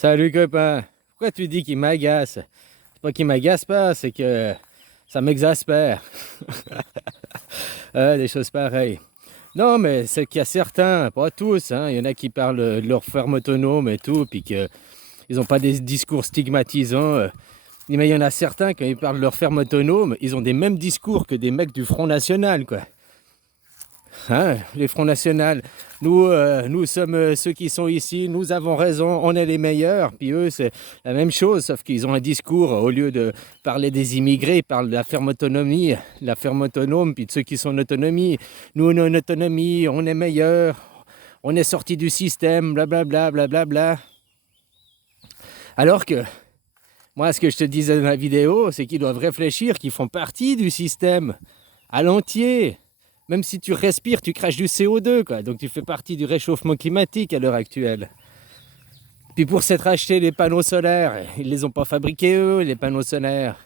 Salut copain, pourquoi tu dis qu'il m'agace? C'est pas qu'il m'agace pas, c'est que ça m'exaspère. Des choses pareilles. Non, mais c'est qu'il y a certains, pas tous, hein, il y en a qui parlent de leur ferme autonome et tout, puis qu'ils n'ont pas des discours stigmatisants. Mais il y en a certains, quand ils parlent de leur ferme autonome, ils ont des mêmes discours que des mecs du Front National, quoi. Hein, les Fronts National, nous sommes ceux qui sont ici, nous avons raison, on est les meilleurs. Puis eux, c'est la même chose, sauf qu'ils ont un discours, au lieu de parler des immigrés, ils parlent de la ferme autonomie, la ferme autonome, puis de ceux qui sont en autonomie. Nous, on a une autonomie, on est meilleurs, on est sorti du système, blablabla, blablabla. Alors que, moi, ce que je te disais dans la vidéo, c'est qu'ils doivent réfléchir qu'ils font partie du système, à l'entier. Même si tu respires, tu craches du CO2, quoi. Donc tu fais partie du réchauffement climatique à l'heure actuelle. Puis pour s'être acheté les panneaux solaires, ils ne les ont pas fabriqués eux, les panneaux solaires.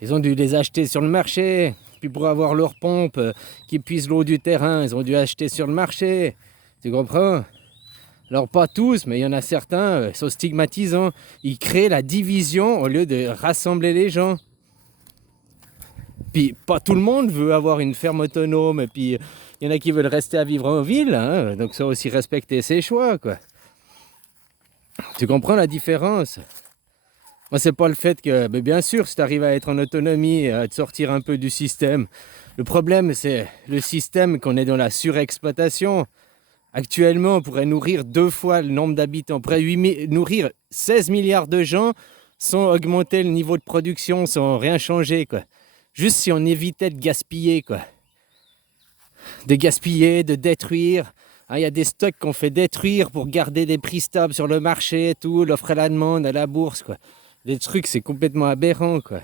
Ils ont dû les acheter sur le marché. Puis pour avoir leur pompe qui puise l'eau du terrain, ils ont dû acheter sur le marché. Tu comprends? Alors pas tous, mais il y en a certains, ils sont stigmatisants. Ils créent la division au lieu de rassembler les gens. Puis pas tout le monde veut avoir une ferme autonome, et puis il y en a qui veulent rester à vivre en ville, hein, donc ça aussi respecter ses choix, quoi. Tu comprends la différence? Moi, c'est pas le fait que, mais bien sûr, si tu arrives à être en autonomie, à te sortir un peu du système. Le problème, c'est le système qu'on est dans la surexploitation. Actuellement, on pourrait nourrir 2 fois le nombre d'habitants, on pourrait nourrir 16 milliards de gens sans augmenter le niveau de production, sans rien changer, quoi. Juste si on évitait de gaspiller, quoi. De gaspiller, de détruire. Il y a des stocks qu'on fait détruire pour garder des prix stables sur le marché et tout, l'offre et la demande à la bourse, quoi. Des trucs, c'est complètement aberrant, quoi.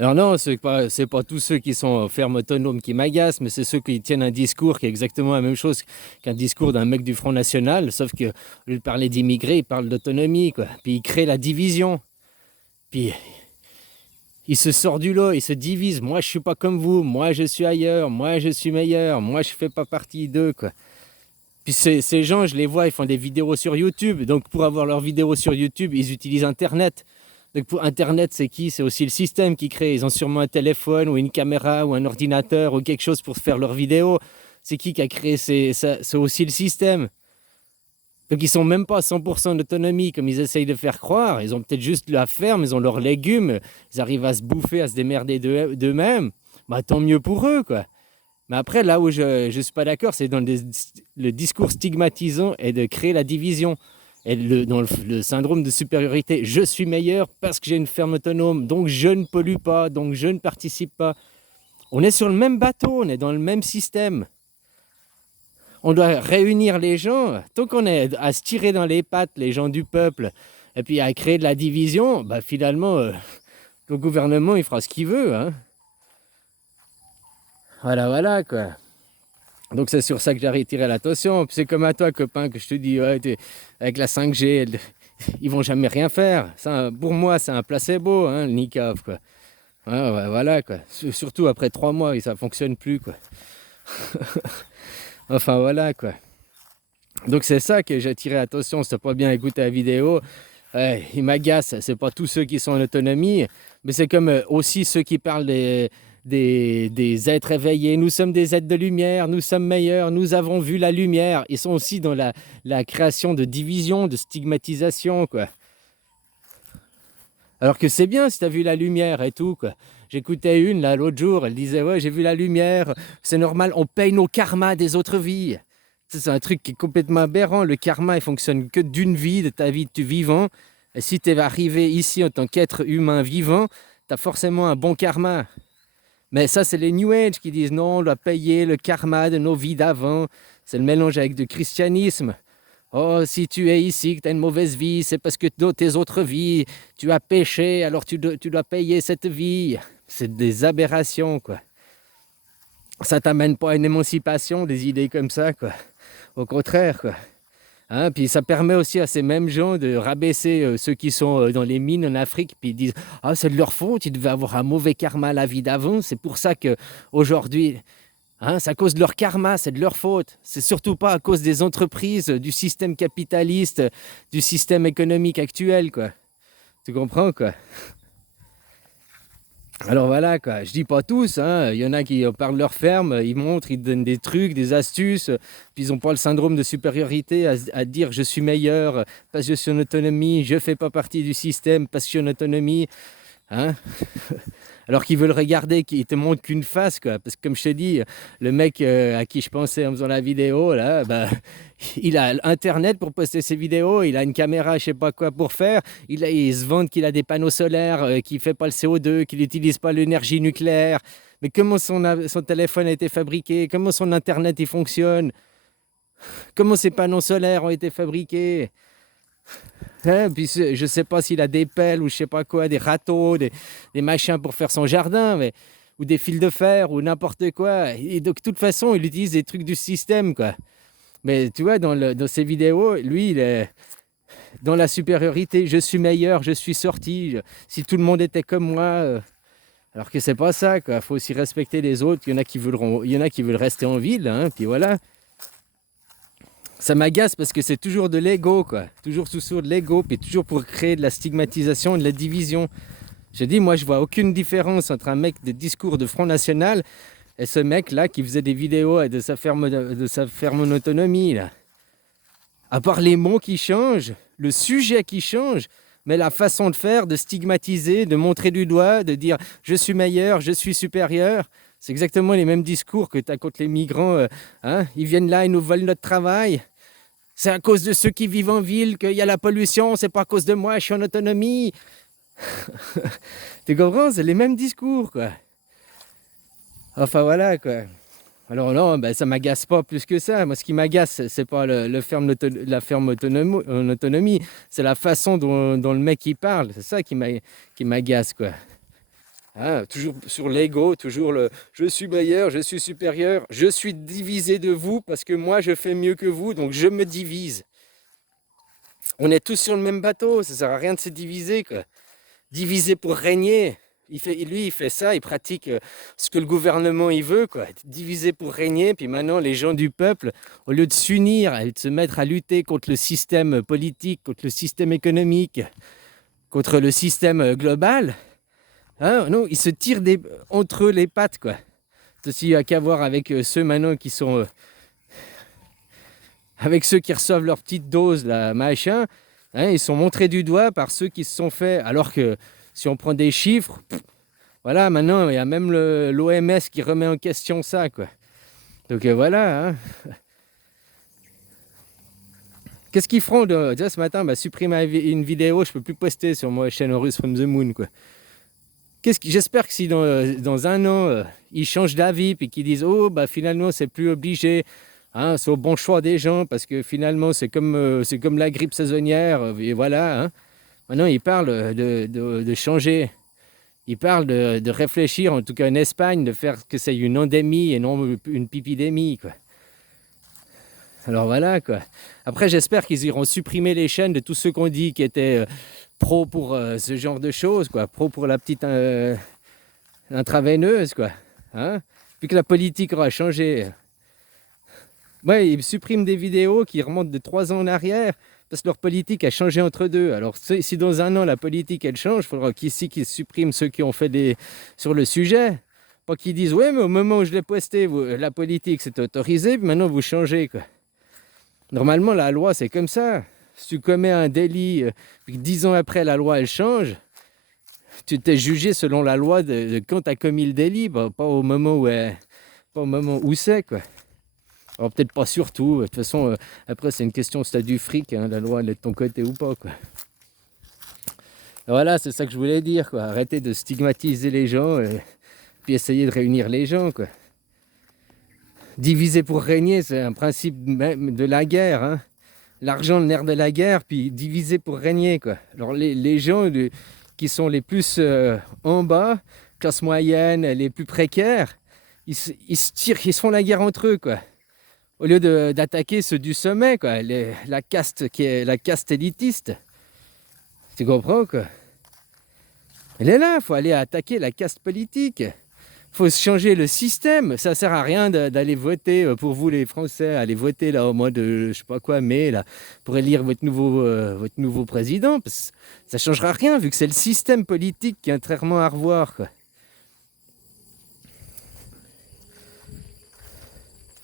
Alors non, c'est pas tous ceux qui sont fermes autonomes qui m'agacent, mais c'est ceux qui tiennent un discours qui est exactement la même chose qu'un discours d'un mec du Front National, sauf que au lieu de parler d'immigrés, il parle d'autonomie, quoi. Puis il crée la division. Puis il se sort du lot, il se divise. Moi, je suis pas comme vous. Moi, je suis ailleurs. Moi, je suis meilleur. Moi, je fais pas partie d'eux, quoi. Puis ces gens, je les vois, ils font des vidéos sur YouTube. Donc, pour avoir leurs vidéos sur YouTube, ils utilisent Internet. Donc, pour Internet, c'est qui? C'est aussi le système qui crée. Ils ont sûrement un téléphone ou une caméra ou un ordinateur ou quelque chose pour faire leurs vidéos. C'est qui a créé c'est aussi le système. Donc ils sont même pas à 100% d'autonomie comme ils essayent de faire croire. Ils ont peut-être juste la ferme, ils ont leurs légumes, ils arrivent à se bouffer, à se démerder d'eux-mêmes. Bah tant mieux pour eux, quoi. Mais après, là où je suis pas d'accord, c'est dans le discours stigmatisant et de créer la division. Et dans le syndrome de supériorité. Je suis meilleur parce que j'ai une ferme autonome, donc je ne pollue pas, donc je ne participe pas. On est sur le même bateau, on est dans le même système. On doit réunir les gens. Tant qu'on est à se tirer dans les pattes, les gens du peuple, et puis à créer de la division, bah finalement, le gouvernement, il fera ce qu'il veut, hein. Voilà, voilà, quoi. Donc c'est sur ça que j'ai retiré l'attention. C'est comme à toi, copain, que je te dis, ouais, avec la 5G, ils vont jamais rien faire. Ça, pour moi, c'est un placebo, hein, le niqab, quoi. Ouais, voilà, quoi. Surtout après 3 mois, ça fonctionne plus, quoi. Enfin, voilà, quoi. Donc c'est ça que j'ai attiré l'attention. Si t'as pas bien écouté la vidéo, il m'agace. C'est pas tous ceux qui sont en autonomie, mais c'est comme aussi ceux qui parlent des êtres éveillés. Nous sommes des êtres de lumière, nous sommes meilleurs, nous avons vu la lumière. Ils sont aussi dans la création de division, de stigmatisation, quoi. Alors que c'est bien si tu as vu la lumière et tout, quoi. J'écoutais une là l'autre jour, elle disait ouais, j'ai vu la lumière, c'est normal, on paye nos karmas des autres vies. C'est un truc qui est complètement aberrant. Le karma, il fonctionne que d'une vie, de ta vie de vivant. Et si tu es arrivé ici en tant qu'être humain vivant, tu as forcément un bon karma. Mais ça, c'est les New Age qui disent non, on doit payer le karma de nos vies d'avant. C'est le mélange avec du christianisme. Oh, si tu es ici, que tu as une mauvaise vie, c'est parce que dans tes autres vies, tu as péché, alors tu dois payer cette vie. C'est des aberrations, quoi. Ça t'amène pas à une émancipation, des idées comme ça, quoi. Au contraire, quoi. Hein, puis ça permet aussi à ces mêmes gens de rabaisser ceux qui sont dans les mines en Afrique, puis ils disent « Ah, c'est de leur faute, ils devaient avoir un mauvais karma la vie d'avant, c'est pour ça qu'aujourd'hui... » Hein, c'est à cause de leur karma, c'est de leur faute. C'est surtout pas à cause des entreprises, du système capitaliste, du système économique actuel, quoi. Tu comprends, quoi? Alors voilà, quoi. Je dis pas tous, hein. Il y en a qui parlent de leur ferme, ils montrent, ils donnent des trucs, des astuces, puis ils n'ont pas le syndrome de supériorité à dire je suis meilleur parce que je suis en autonomie, je fais pas partie du système parce que je suis en autonomie. Hein. Alors qu'ils veulent regarder, qu'ils te montrent qu'une face, quoi. Parce que comme je te dis, le mec à qui je pensais en faisant la vidéo, là, bah, il a Internet pour poster ses vidéos, il a une caméra, je sais pas quoi pour faire, il se vante qu'il a des panneaux solaires, qu'il fait pas le CO2, qu'il n'utilise pas l'énergie nucléaire. Mais comment son téléphone a été fabriqué? Comment son Internet il fonctionne? Comment ses panneaux solaires ont été fabriqués? Hein, puis je sais pas s'il a des pelles ou je sais pas quoi, des râteaux, des machins pour faire son jardin, mais, ou des fils de fer ou n'importe quoi. Et donc, de toute façon, il utilise des trucs du système, quoi. Mais tu vois, dans ses vidéos, lui, il est dans la supériorité. Je suis meilleur, je suis sorti. Si tout le monde était comme moi, alors que c'est pas ça, quoi. Faut aussi respecter les autres. Il y en a qui veulent rester en ville, hein, puis voilà. Ça m'agace parce que c'est toujours de l'ego, quoi. Toujours de l'ego, puis toujours pour créer de la stigmatisation et de la division. Je dis, moi, je vois aucune différence entre un mec de discours de Front National et ce mec-là qui faisait des vidéos de sa ferme en autonomie, là. À part les mots qui changent, le sujet qui change, mais la façon de faire, de stigmatiser, de montrer du doigt, de dire « je suis meilleur, je suis supérieur », c'est exactement les mêmes discours que tu as contre les migrants. Hein, ils viennent là, ils nous volent notre travail. C'est à cause de ceux qui vivent en ville qu'il y a la pollution, c'est pas à cause de moi, je suis en autonomie. Tu comprends? C'est les mêmes discours, quoi. Enfin voilà, quoi. Alors non, ben, ça m'agace pas plus que ça. Moi, ce qui m'agace, c'est pas la ferme en autonomie, c'est la façon dont le mec il parle. C'est ça qui m'agace, quoi. Hein, toujours sur l'ego, toujours le je suis meilleur, je suis supérieur, je suis divisé de vous parce que moi je fais mieux que vous, donc je me divise. On est tous sur le même bateau, ça sert à rien de se diviser, quoi. Diviser pour régner. Lui, il fait ça, il pratique ce que le gouvernement il veut, quoi. Diviser pour régner, puis maintenant les gens du peuple, au lieu de s'unir et de se mettre à lutter contre le système politique, contre le système économique, contre le système global, hein, non, ils se tirent entre eux les pattes, quoi. Ceci n'a qu'à voir avec ceux maintenant qui sont... avec ceux qui reçoivent leur petite dose, là, machin. Hein, ils sont montrés du doigt par ceux qui se sont fait... Alors que si on prend des chiffres, voilà, maintenant, il y a même l'OMS qui remet en question ça, quoi. Donc voilà, hein. Qu'est-ce qu'ils feront déjà ce matin, supprimer une vidéo, je ne peux plus poster sur ma chaîne Horus from the Moon, quoi. J'espère que si dans un an, ils changent d'avis et qu'ils disent « Oh, finalement, c'est plus obligé, hein, c'est au bon choix des gens parce que finalement, c'est comme la grippe saisonnière. » Et voilà. Hein. Maintenant, ils parlent de changer. Ils parlent de réfléchir, en tout cas en Espagne, de faire que c'est une endémie et non une pipidémie, quoi. Alors voilà, quoi. Après, j'espère qu'ils iront supprimer les chaînes de tous ceux qu'on dit qui étaient pro pour ce genre de choses, quoi. Pro pour la petite intraveineuse, quoi. Hein? Puis que la politique aura changé. Ouais, ils suppriment des vidéos qui remontent de 3 ans en arrière parce que leur politique a changé entre deux. Alors, si dans un an, la politique, elle change, il faudra qu'ils suppriment ceux qui ont fait sur le sujet. Pas qu'ils disent « Ouais, mais au moment où je l'ai posté, la politique, c'est autorisé, puis maintenant, vous changez, quoi. » Normalement, la loi, c'est comme ça. Si tu commets un délit, puis 10 ans après, la loi, elle change, tu t'es jugé selon la loi de quand tu as commis le délit, pas au moment où c'est, quoi. Alors, peut-être pas surtout. De toute façon, après, c'est une question si tu as du fric, hein, la loi, elle est de ton côté ou pas, quoi. Voilà, c'est ça que je voulais dire, quoi. Arrêtez de stigmatiser les gens, puis essayer de réunir les gens, quoi. Diviser pour régner, c'est un principe même de la guerre, hein. L'argent, le nerf de la guerre, puis diviser pour régner, quoi. Alors les gens qui sont les plus en bas, classe moyenne, les plus précaires, ils se tirent, ils se font la guerre entre eux, quoi. Au lieu d'attaquer ceux du sommet, quoi, la caste qui est la caste élitiste. Tu comprends, quoi. Elle est là, il faut aller attaquer la caste politique. faut changer le système. Ça sert à rien d'aller voter pour vous les Français, aller voter là au mois de je sais pas quoi, mai là, pour élire votre nouveau président. Parce que ça changera rien vu que c'est le système politique qui est entièrement à revoir, quoi.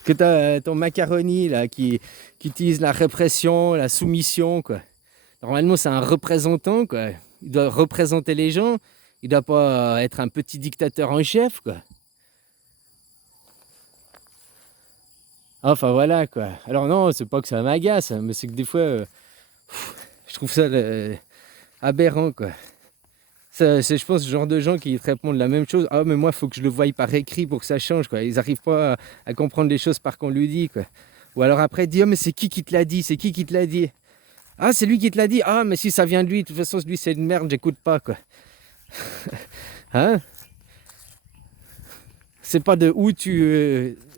Que tu as ton macaroni là qui utilise la répression, la soumission, quoi. Normalement, c'est un représentant, quoi. Il doit représenter les gens. Il doit pas être un petit dictateur en chef, quoi. Enfin voilà, quoi. Alors non, c'est pas que ça m'agace, hein, mais c'est que des fois, je trouve ça aberrant, quoi. C'est, je pense, ce genre de gens qui te répondent la même chose. Ah, mais moi, il faut que je le voie par écrit pour que ça change, quoi. Ils n'arrivent pas à comprendre les choses par qu'on lui dit, quoi. Ou alors après, dire, oh, mais c'est qui te l'a dit? C'est qui te l'a dit? Ah, c'est lui qui te l'a dit. Ah, mais si ça vient de lui, de toute façon, lui, c'est une merde, j'écoute pas, quoi. Hein? C'est pas de où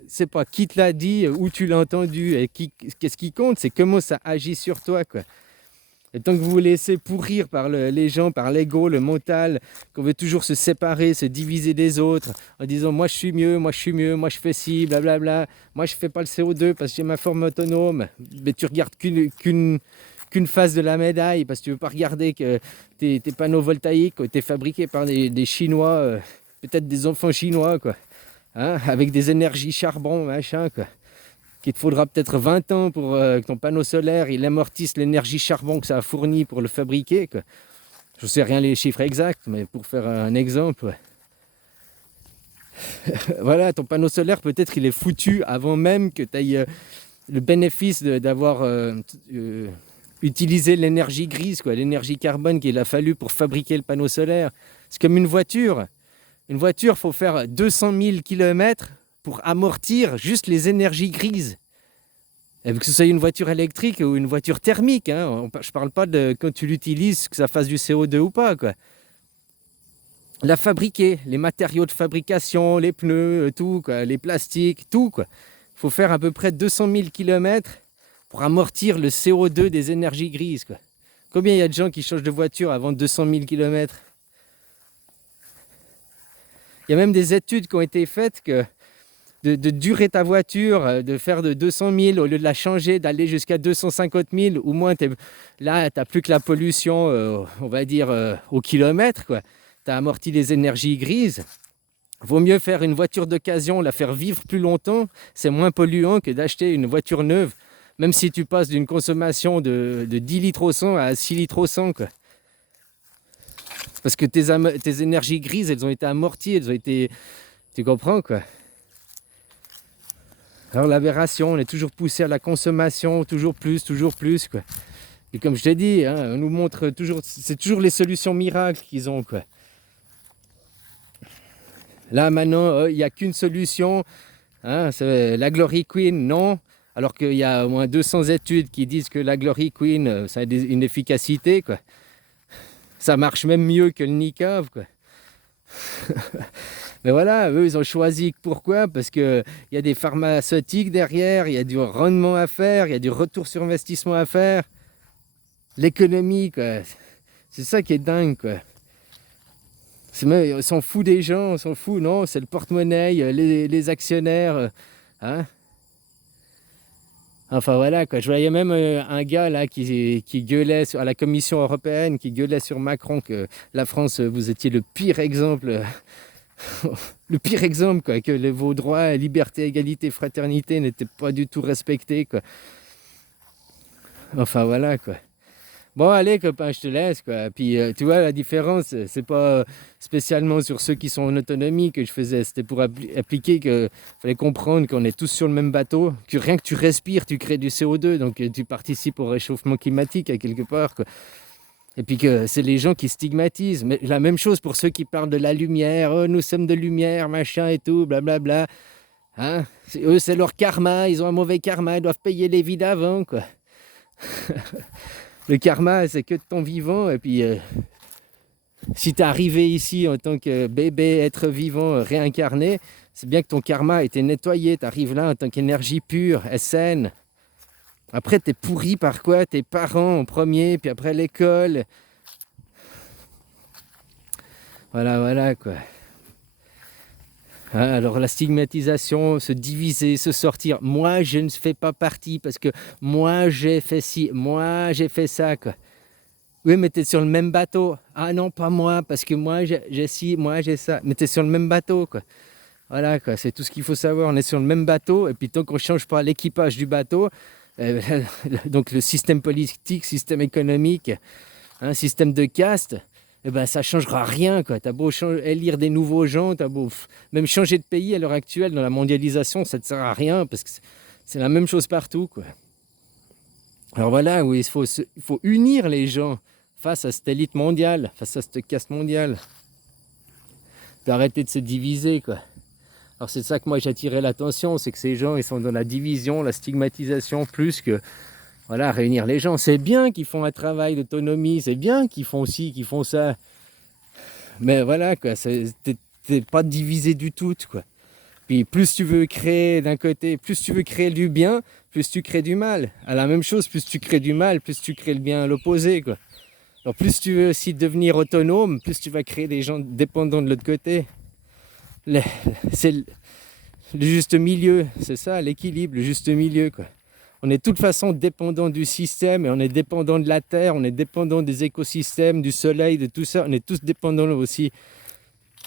c'est pas qui te l'a dit, où tu l'as entendu, et qu'est-ce qui compte, c'est comment ça agit sur toi, quoi. Et tant que vous vous laissez pourrir par les gens, par l'ego, le mental, qu'on veut toujours se séparer, se diviser des autres, en disant moi je suis mieux, moi je suis mieux, moi je fais ci, blablabla, moi je fais pas le CO2 parce que j'ai ma forme autonome, mais tu regardes qu'une face de la médaille, parce que tu veux pas regarder que tes panneaux voltaïques ont été fabriqués par des Chinois, peut-être des enfants chinois, quoi, hein, avec des énergies charbon, machin, quoi. Qu'il te faudra peut-être 20 ans pour que ton panneau solaire il amortisse l'énergie charbon que ça a fourni pour le fabriquer, quoi. Je ne sais rien les chiffres exacts, mais pour faire un exemple, ouais. Voilà, ton panneau solaire, peut-être il est foutu avant même que tu ailles le bénéfice d'avoir utilisé l'énergie grise, quoi, l'énergie carbone qu'il a fallu pour fabriquer le panneau solaire. C'est comme une voiture. Une voiture, il faut faire 200 000 km pour amortir juste les énergies grises. Et que ce soit une voiture électrique ou une voiture thermique, hein, je ne parle pas de quand tu l'utilises, que ça fasse du CO2 ou pas, quoi. La fabriquer, les matériaux de fabrication, les pneus, tout, quoi, les plastiques, tout, quoi. Il faut faire à peu près 200 000 km pour amortir le CO2 des énergies grises, quoi. Combien il y a de gens qui changent de voiture avant 200 000 km? Il y a même des études qui ont été faites que de durer ta voiture, de faire de 200 000 au lieu de la changer, d'aller jusqu'à 250 000, ou moins, là, tu n'as plus que la pollution, on va dire, au kilomètre, quoi. Tu as amorti les énergies grises. Vaut mieux faire une voiture d'occasion, la faire vivre plus longtemps, c'est moins polluant que d'acheter une voiture neuve, même si tu passes d'une consommation de 10 litres au 100 à 6 litres au 100, quoi. Parce que tes énergies grises, elles ont été amorties, elles ont été... Tu comprends, quoi? Alors l'aberration, on est toujours poussé à la consommation, toujours plus, quoi. Et comme je t'ai dit, hein, on nous montre toujours, c'est toujours les solutions miracles qu'ils ont, quoi. Là maintenant, il n'y a qu'une solution, hein, c'est la Glory Queen, non. Alors qu'il y a au moins 200 études qui disent que la Glory Queen, ça a une efficacité, quoi. Ça marche même mieux que le niqab, quoi. Mais voilà, eux, ils ont choisi. Pourquoi? Parce qu'il y a des pharmaceutiques derrière, il y a du rendement à faire, il y a du retour sur investissement à faire. L'économie, quoi. C'est ça qui est dingue, quoi. On s'en fout des gens, on s'en fout, non? C'est le porte-monnaie, les actionnaires, hein? Enfin voilà, quoi. Je voyais même un gars là qui gueulait à la Commission européenne, qui gueulait sur Macron que la France, vous étiez le pire exemple. Le pire exemple, quoi, que vos droits, liberté, égalité, fraternité n'étaient pas du tout respectés, quoi. Enfin voilà, quoi. Bon allez copain, je te laisse, quoi. Puis tu vois la différence, c'est pas spécialement sur ceux qui sont en autonomie que je faisais, c'était pour appliquer que fallait comprendre qu'on est tous sur le même bateau, que rien que tu respires, tu crées du CO2, donc tu participes au réchauffement climatique à quelque part, quoi. Et puis que c'est les gens qui stigmatisent. Mais la même chose pour ceux qui parlent de la lumière. Oh, nous sommes de lumière, machin et tout, blablabla. Hein? Eux, c'est leur karma. Ils ont un mauvais karma. Ils doivent payer les vies d'avant, quoi. Le karma, c'est que de ton vivant. Et puis, si tu es arrivé ici en tant que bébé, être vivant, réincarné, c'est bien que ton karma a été nettoyé. Tu arrives là en tant qu'énergie pure et saine. Après, t'es pourri par quoi? Tes parents en premier, puis après l'école. Voilà, quoi. Hein, alors la stigmatisation, se diviser, se sortir. Moi, je ne fais pas partie parce que moi, j'ai fait ci, moi, j'ai fait ça, quoi. Oui, mais t'es sur le même bateau. Ah non, pas moi, parce que moi, j'ai ci, moi, j'ai ça. Mais t'es sur le même bateau, quoi. Voilà, quoi. C'est tout ce qu'il faut savoir. On est sur le même bateau, et puis tant qu'on ne change pas l'équipage du bateau, euh, donc le système politique, système économique, un système de caste, eh ben, ça ne changera rien, quoi. T'as beau élire des nouveaux gens, t'as beau même changer de pays à l'heure actuelle dans la mondialisation, ça ne sert à rien parce que c'est la même chose partout, quoi. Alors voilà, oui, il faut unir les gens face à cette élite mondiale, face à cette caste mondiale. Puis arrêter de se diviser, quoi. Alors c'est ça que moi j'attirais l'attention, c'est que ces gens, ils sont dans la division, la stigmatisation, plus que voilà, réunir les gens. C'est bien qu'ils font un travail d'autonomie, c'est bien qu'ils font ci, qu'ils font ça. Mais voilà, quoi, t'es pas divisé du tout, quoi. Puis plus tu veux créer d'un côté, plus tu veux créer du bien, plus tu crées du mal. À la même chose, plus tu crées du mal, plus tu crées le bien à l'opposé, quoi. Alors plus tu veux aussi devenir autonome, plus tu vas créer des gens dépendants de l'autre côté. C'est le juste milieu, c'est ça, l'équilibre, le juste milieu, quoi. On est de toute façon dépendant du système et on est dépendant de la terre, on est dépendant des écosystèmes, du soleil, de tout ça. On est tous dépendants aussi.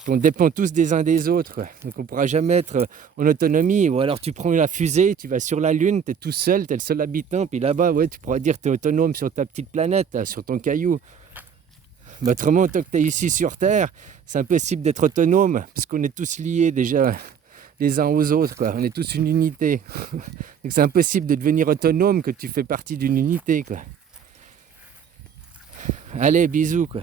On dépend tous des uns des autres, quoi. Donc on ne pourra jamais être en autonomie. Ou alors tu prends la fusée, tu vas sur la Lune, tu es tout seul, tu es le seul habitant. Puis là-bas, ouais, tu pourras dire que tu es autonome sur ta petite planète, là, sur ton caillou. Mais autrement, tant que tu es ici sur Terre, c'est impossible d'être autonome, parce qu'on est tous liés déjà les uns aux autres, quoi. On est tous une unité. Donc c'est impossible de devenir autonome que tu fais partie d'une unité, quoi. Allez, bisous, quoi.